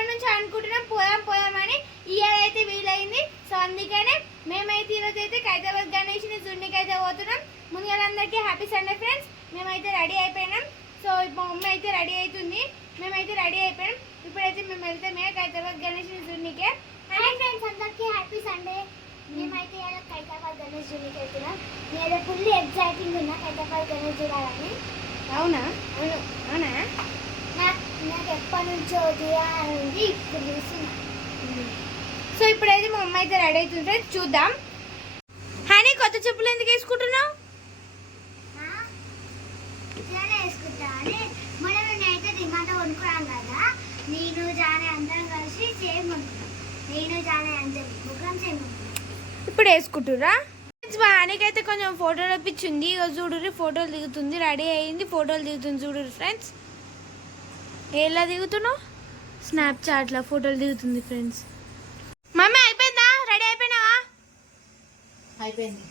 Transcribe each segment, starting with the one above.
ఎప్పటి నుంచి అనుకుంటున్నాం పోదామని. ఇయర్ అయితే వీలైంది. సో అందుకనే మేమైతే ఈరోజు అయితే ఖైరతాబాద్ గణేష్ని జున్నికి అయితే పోతున్నాం. ముందుగా అందరికీ హ్యాపీ సండే ఫ్రెండ్స్. మేమైతే రెడీ అయిపోయినాం. సో ఇప్పుడు మమ్మీ అయితే రెడీ అవుతుంది, మేమైతే రెడీ అయిపోయాం. ఇప్పుడైతే మేము వెళ్తామే ఖైరతాబాద్ గణేష్ని జున్నికే. హాయ్ ఫ్రెండ్స్, అందరికీ హ్యాపీ సండే. మేమైతే ఇలా ఖైరతాబాద్ గణేష్ జున్నికి వెళ్తున్నాం. నేను ఫుల్ ఎగ్జైటింగ్ ఉన్నా ఖైరతాబాద్ గణేష్ చూడాలని. అవునా? అవును. అవునా? నాకు ఎప్పటి నుంచో చూడాలని ఇప్పుడు చూస్తున్నా. సో ఇప్పుడైతే మా అమ్మ అయితే రెడీ అవుతుంది, చూద్దాం. హనీ, కొత్త చెప్పులు ఎందుకు వేసుకుంటున్నావు? ఇట్లానే వేసుకుంటా అని మనం నేనైతే డిమాండ్ కొనుక్కున్నాం కదా, నేను జానే అందరం కలిసి సేమ్ కొనుక్కున్నాం. నేను జానే అందరం ముగ్గురం సేమ్ ఇప్పుడు వేసుకుంటురా. వానికైతే కొంచెం ఫోటోలు పిచ్చింది. ఇక చూడుర్రి, ఫోటోలు దిగుతుంది, రెడీ అయ్యింది, ఫోటోలు దిగుతుంది. చూడుర్రి ఫ్రెండ్స్, ఎలా దిగుతున్నావు? స్నాప్చాట్లో ఫోటోలు దిగుతుంది ఫ్రెండ్స్. మమ్మీ అయిపోయిందా? రెడీ అయిపోయినావా? అయిపోయింది.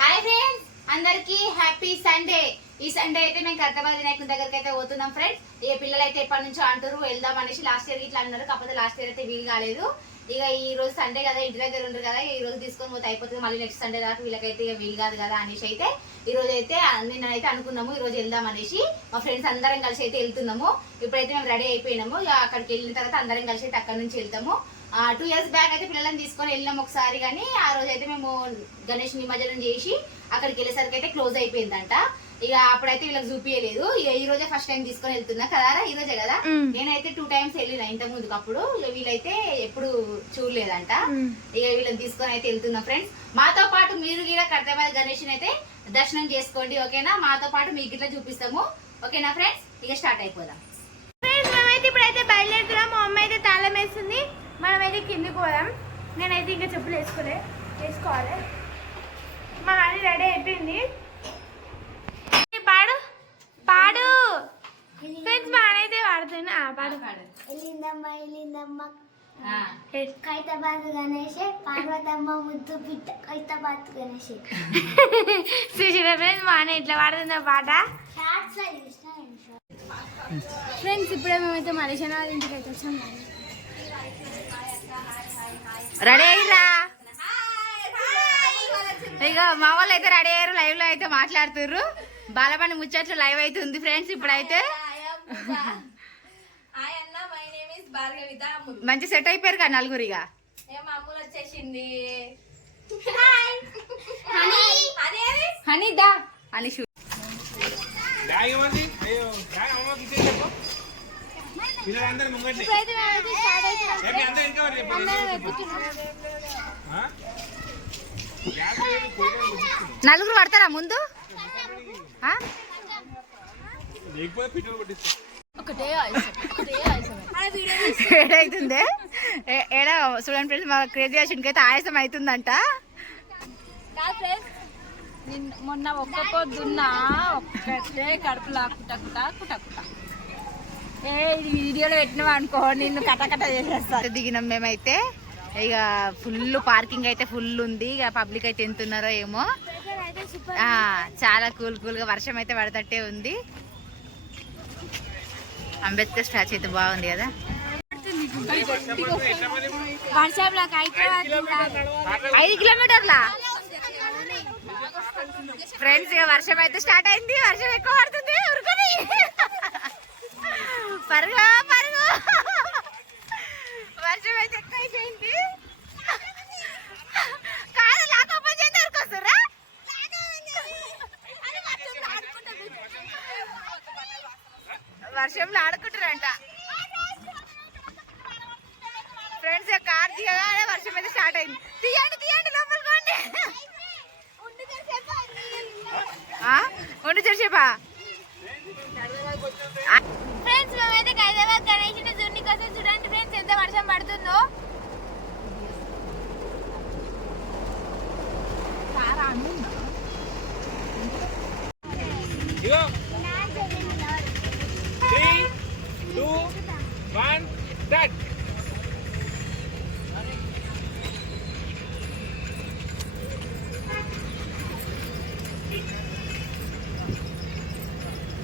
హాయ్ ఫ్రెండ్స్, అందరికీ హ్యాపీ సండే. ఈ సండే అయితే మేము ఖైరతాబాద్ వినాయకుని దగ్గరికి అయితే పోతున్నాం ఫ్రెండ్స్. ఇక పిల్లలు అయితే ఎప్పటి నుంచో అంటారు వెళ్దాం అనేసి. లాస్ట్ ఇయర్ ఇట్లా అన్నారు, కాకపోతే లాస్ట్ ఇయర్ అయితే వీలు కాలేదు. ఇక ఈ రోజు సండే కదా, ఇంటి దగ్గర ఉండరు కదా, ఈ రోజు తీసుకొని పోతే అయిపోతుంది. మళ్ళీ నెక్స్ట్ సండే దాకా వీళ్ళకైతే ఇక వీలు కాదు కదా అనేసి అయితే ఈ రోజు అయితే నిన్నైతే అనుకున్నాము ఈ రోజు వెళ్దాం అనేసి. మా ఫ్రెండ్స్ అందరం కలిసి అయితే వెళ్తున్నాము. ఇప్పుడైతే మేము రెడీ అయిపోయినాము. ఇక అక్కడికి వెళ్ళిన తర్వాత అందరం కలిసి అయితే అక్కడ నుంచి వెళ్తాము. 2 years బ్యాక్ అయితే పిల్లలను తీసుకొని వెళ్ళినాం ఒకసారి, కానీ ఆ రోజు అయితే మేము గణేష్ నిమజ్జనం చేసి అక్కడికి వెళ్ళేసరికి అయితే క్లోజ్ అయిపోయిందంట. ఇక అప్పుడైతే వీళ్ళకి చూపించలేదు. ఇక ఈ రోజే ఫస్ట్ టైం తీసుకొని వెళ్తున్నా కదా, ఈ రోజే కదా. నేనైతే 2 times వెళ్ళినా ఇంత ముందుకు. అప్పుడు వీళ్ళైతే ఎప్పుడు చూడలేదంట. ఇక వీళ్ళని తీసుకొని అయితే వెళ్తున్నా ఫ్రెండ్స్. మాతో పాటు మీరు కూడా ఖైరతాబాద్ గణేష్ అయితే దర్శనం చేసుకోండి, ఓకేనా? మాతో పాటు మీకు ఇట్లా చూపిస్తాము, ఓకేనా ఫ్రెండ్స్? ఇక స్టార్ట్ అయిపోదాం ఫ్రెండ్స్. మేమైతే ఇప్పుడైతే బయలుదేరుతున్నాం. మా అమ్మ అయితే తాళం వేస్తుంది, మనమైతే కిందికి పోదాం. నేనైతే ఇంకా చెప్పులు వేసుకోవాలి. మా నాన్న రెడీ అయిపోయింది. పాడు పాడు ఫ్రెండ్స్, బాగానైతే పాడుతున్నా. పాడు ఖైరతాబాద్ గణేషే, పార్వతమ్మ ముద్దు బిడ్డ ఖైరతాబాద్ గణేషే. చూసిన ఫ్రెండ్స్, బాగానే ఇట్లా పాడుతుందా పాట ఫ్రెండ్స్. ఇప్పుడే మేమైతే మలేషియా వాళ్ళ ఇంటికి అయితే వచ్చాం. రెడీ అయ్యిరా. ఇక మా వాళ్ళు అయితే రెడీ అయ్యారు, లైవ్ లో అయితే మాట్లాడుతుర్రు. బాలపని ముచ్చట్లు లైవ్ అయితే ఉంది ఫ్రెండ్స్. ఇప్పుడైతే మంచి సెట్ అయిపోయారు కదా నలుగురిగా. వచ్చేసింది హనీదా అని షూ. నలుగురు పడతారా ముందు? ఏడైతుంది ఏడా చూడండి ఫ్రెండ్స్, మా క్రేజీ యాషన్కి అయితే ఆయాసం అవుతుందంట. మొన్న ఒక్క పొద్దున్నా ఒక్కటే కడుపు లాక్కుటా వీడియోలో పెట్టినాం అనుకో, నిన్ను కటకట చేసేస్తా. దిగినాం మేమైతే. ఇక ఫుల్ పార్కింగ్ అయితే ఫుల్ ఉంది. ఇక పబ్లిక్ అయితే ఎంత ఉన్నారో ఏమో. చాలా కూల్ గా వర్షం అయితే పడతట్టే ఉంది. అంబేద్కర్ స్టాచ్యూ అయితే బాగుంది కదా. వర్షంలో 5 kilometerలా ఫ్రెండ్స్. ఇక వర్షం అయితే స్టార్ట్ అయింది. వర్షం ఎక్కువ పడుతుంది. ఉరుకుని పరుగు వర్షం అయితే ఎక్కువ అయిపోయింది. కాదు లాకపోతే ఎందుకు వస్తారా? వర్షంలో ఆడుకుంటారంట ఫ్రెండ్స్. కార్ దిగగానే వర్షం అయితే స్టార్ట్ అయింది. తీయండి లోపలికోండి. ఉండి చేసేపా ఫ్రెండ్స్. మేమైతే ఖైరతాబాద్ గణేష్ జూని కోసం చూడండి ఫ్రెండ్స్, ఎంత వర్షం పడుతుందో.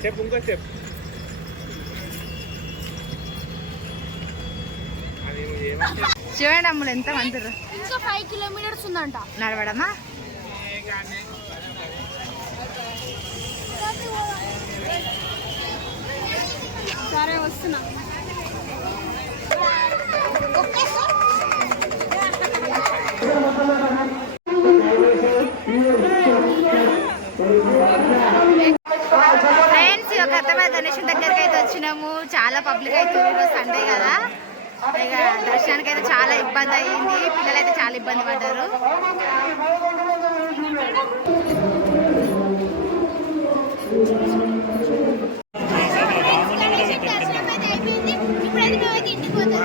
స్టెప్ ఇంకో స్టెప్. చూడండి అమ్ములు ఎంత మంతురు. ఇంకా 5 కిలోమీటర్స్ ఉందంట నడవడమా? సరే వస్తున్నా. ఫ్రెండ్స్ ఒక అర్థమైన గణేశం దగ్గరికి అయితే వచ్చినాము. చాలా పబ్లిక్ అవుతుంది, ఈరోజు సండే కదా. ఇక దర్శనానికి అయితే చాలా ఇబ్బంది అయ్యింది, పిల్లలు అయితే చాలా ఇబ్బంది పడ్డారు. దర్శనం అయితే అయిపోయింది. ఇప్పుడైతే మేమైతే ఇంటికి పోతాం.